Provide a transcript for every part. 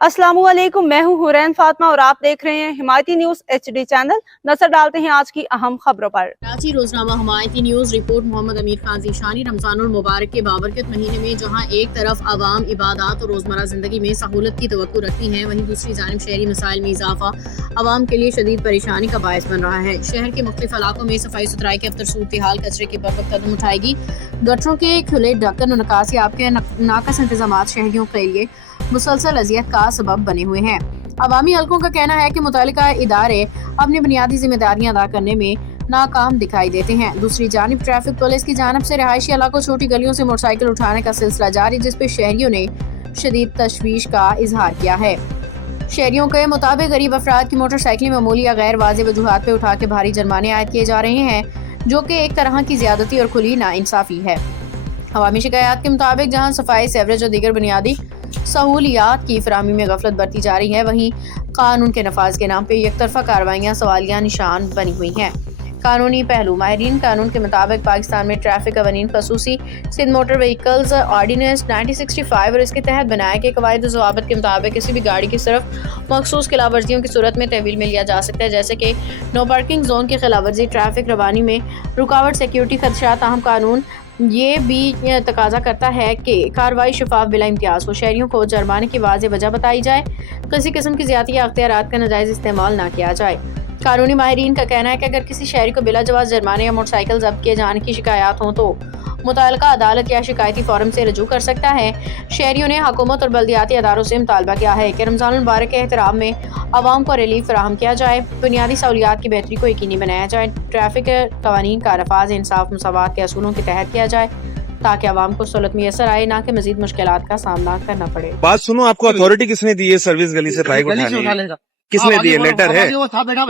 अस्सलामुअलैकुम, मैं हूं हुरैन फातिमा और आप देख रहे हैं हिमायती न्यूज HD चैनल। नजर डालते हैं आज की अहम खबरों पर। कराची रोजनामा हिमायती न्यूज रिपोर्ट। मोहम्मद अमीर खान ज़ीशानी रमजानुल मुबारक के बाबरकत महीने में जहां एक तरफ आवाम इबादत और रोजमर्रा जिंदगी में सहूलत की तवक्को रखती हैं, वहीं दूसरी जानिब शहरी मसाइल में इजाफा आवाम के लिए शदीद परेशानी का बायस बन रहा है। शहर के मुख्तलिफ इलाकों में सफाई सुथराई के अफतर सूरत हाल कचरे की बरवक्त कदम उठाएगी। गटरों के खुले ढक्कन और निकासियाब के नाकस इंतजाम शहरियों के लिए मुसलसल अजियत का सबब बने हुए हैं। अवामी हलकों का कहना है कि मुतल्लिका इदारे अपनी बुनियादी जिम्मेदारियां अदा करने में नाकाम दिखाई देते हैं। दूसरी जानिब ट्रैफिक पुलिस की जानिब से रिहायशी इलाकों छोटी गलियों से मोटरसाइकिल उठाने का सिलसिला जारी, जिस पे शहरियों ने शदीद तशवीश का इजहार किया है। शहरियों के मुताबिक गरीब अफराद की मोटरसाइकिलें मामूली या गैर वाज़ेह वजूहात पे उठा के भारी जुर्माने आयद किए जा रहे हैं, जो कि एक तरह की ज्यादती और खुली नाइंसाफी है। अवामी शिकायत के मुताबिक जहाँ सफाई, सेवरेज और दीगर बुनियादी सहूलियात की फराहमी में गफलत बरती जा रही है, वहीं कानून के नफाज के नाम पे यकतरफा कार्रवाइयाँ सवालिया निशान बनी हुई हैं। कानूनी पहलू। माहिरीन कानून के मुताबिक पाकिस्तान में ट्रैफिक कवानीन खसूसी सिंध मोटर व्हीकल्स ऑर्डिनेंस 1965 और इसके तहत बनाए गए कवायद ज़वाबित के मुताबिक किसी भी गाड़ी की सिर्फ मखसूस खिलाफवर्जियों की सूरत में तहवील में लिया जा सकता है, जैसे कि नो पार्किंग जोन की खिलाफवर्जी, ट्रैफिक रवानी में रुकावट, सिक्योरिटी खदशात। अहम कानून ये भी तकाजा करता है कि कार्रवाई शफाफ बिला इम्तियाज हो, शहरियों को जुर्माने की वाज़ेह वजह बताई जाए, किसी किस्म की ज़्यादती या अख्तियारात का नाजायज़ इस्तेमाल ना किया जाए। कानूनी माहिरीन का कहना है कि अगर किसी शहरी को बिला जवाब जुर्माने या मोटरसाइकिल जब्त किए जाने की शिकायत हो तो मुतल्लिका अदालत या शिकायती फोरम से रजू कर सकता है। शहरियों ने हुकूमत और बल्दियाती अदारों से मुतालबा किया है कि रमजान मुबारक के एहतराम में आवाम को रिलीफ फराहम किया जाए, बुनियादी सहूलियात की बेहतरी को यकीनी बनाया जाए, ट्रैफिक कवानीन का नफाज इंसाफ मसावात के असूलों के तहत किया जाए, ताकि आवाम को सहूलत मैसर आए, ना कि मजीद मुश्किलात का सामना करना पड़े। बात सुनो, आपको अथॉरिटी किसने दी है सर्विस गली से बाइक उठाने? किसने दी है? लेटर है?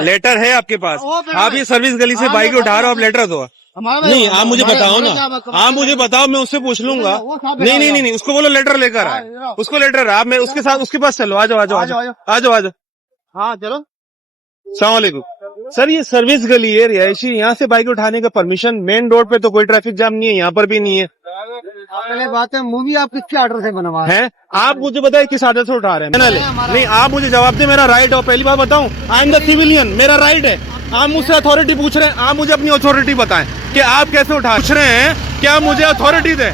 लेटर है आपके पास? आप ये सर्विस गली से बाइक उठा रहे हो, आप लेटर दो। नहीं, आप मुझे बताओ ना, आप मुझे बताओ, मैं उससे पूछ लूंगा। नहीं, उसको बोलो लेटर लेकर आए, उसको लेटर आप, मैं उसके साथ उसके पास चलो, आ जाओ। हाँ चलो। सलाम वालेकुम सर, ये सर्विस गली है रिहायशी, यहाँ से बाइक उठाने का परमिशन, मेन रोड पे तो कोई ट्रैफिक जाम नहीं है, यहाँ पर भी नहीं है। पहले बात है, मूवी आप किसके ऑर्डर से बनवा है? आप मुझे बताइए किस आदत से उठा रहे हैं? नहीं, आप मुझे जवाब दे, मेरा राइट है। पहली बात बताऊं, आई एम द सिविलियन, मेरा राइट है। आप मुझसे अथॉरिटी पूछ रहे हैं, आप मुझे अपनी अथॉरिटी बताएं कि आप कैसे उठा पूछ रहे हैं, क्या मुझे अथॉरिटी दें?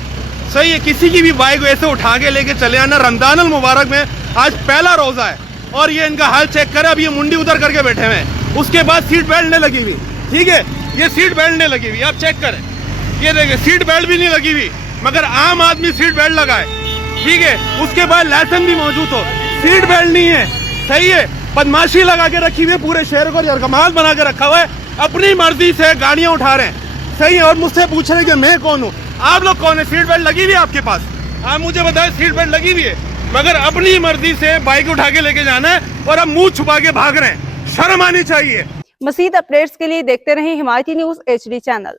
सही है, किसी की भी बाइक ऐसे उठा के लेके चले आना। रमजानुल मुबारक में आज पहला रोजा है और ये इनका हाल चेक करें, अब ये मुंडी उधर करके बैठे हुए हैं। उसके बाद सीट बेल्ट नहीं लगी हुई, ठीक है, ये सीट बेल्ट नहीं लगी हुई, आप चेक करें, ये देखिए सीट बेल्ट भी नहीं लगी हुई, मगर आम आदमी सीट बेल्ट लगाए, ठीक है। उसके बाद लाइसेंस भी मौजूद हो, सीट बेल्ट नहीं है, सही है। बदमाशी लगा के रखी हुई है, पूरे शहर को यरगमाल बना के रखा हुआ है, अपनी मर्जी से गाड़ियां उठा रहे हैं, सही है। और मुझसे पूछ रहे हैं कि मैं कौन हूँ, आप लोग कौन है? सीट बेल्ट लगी हुई है आपके पास? आप मुझे बताएं, सीट बेल्ट लगी हुई है, मगर अपनी मर्जी से बाइक उठा के लेके जाना है और अब मुंह छुपा के भाग रहे हैं, शर्म आनी चाहिए। मज़ीद अपडेट्स के लिए देखते रहें हिमायती न्यूज HD चैनल।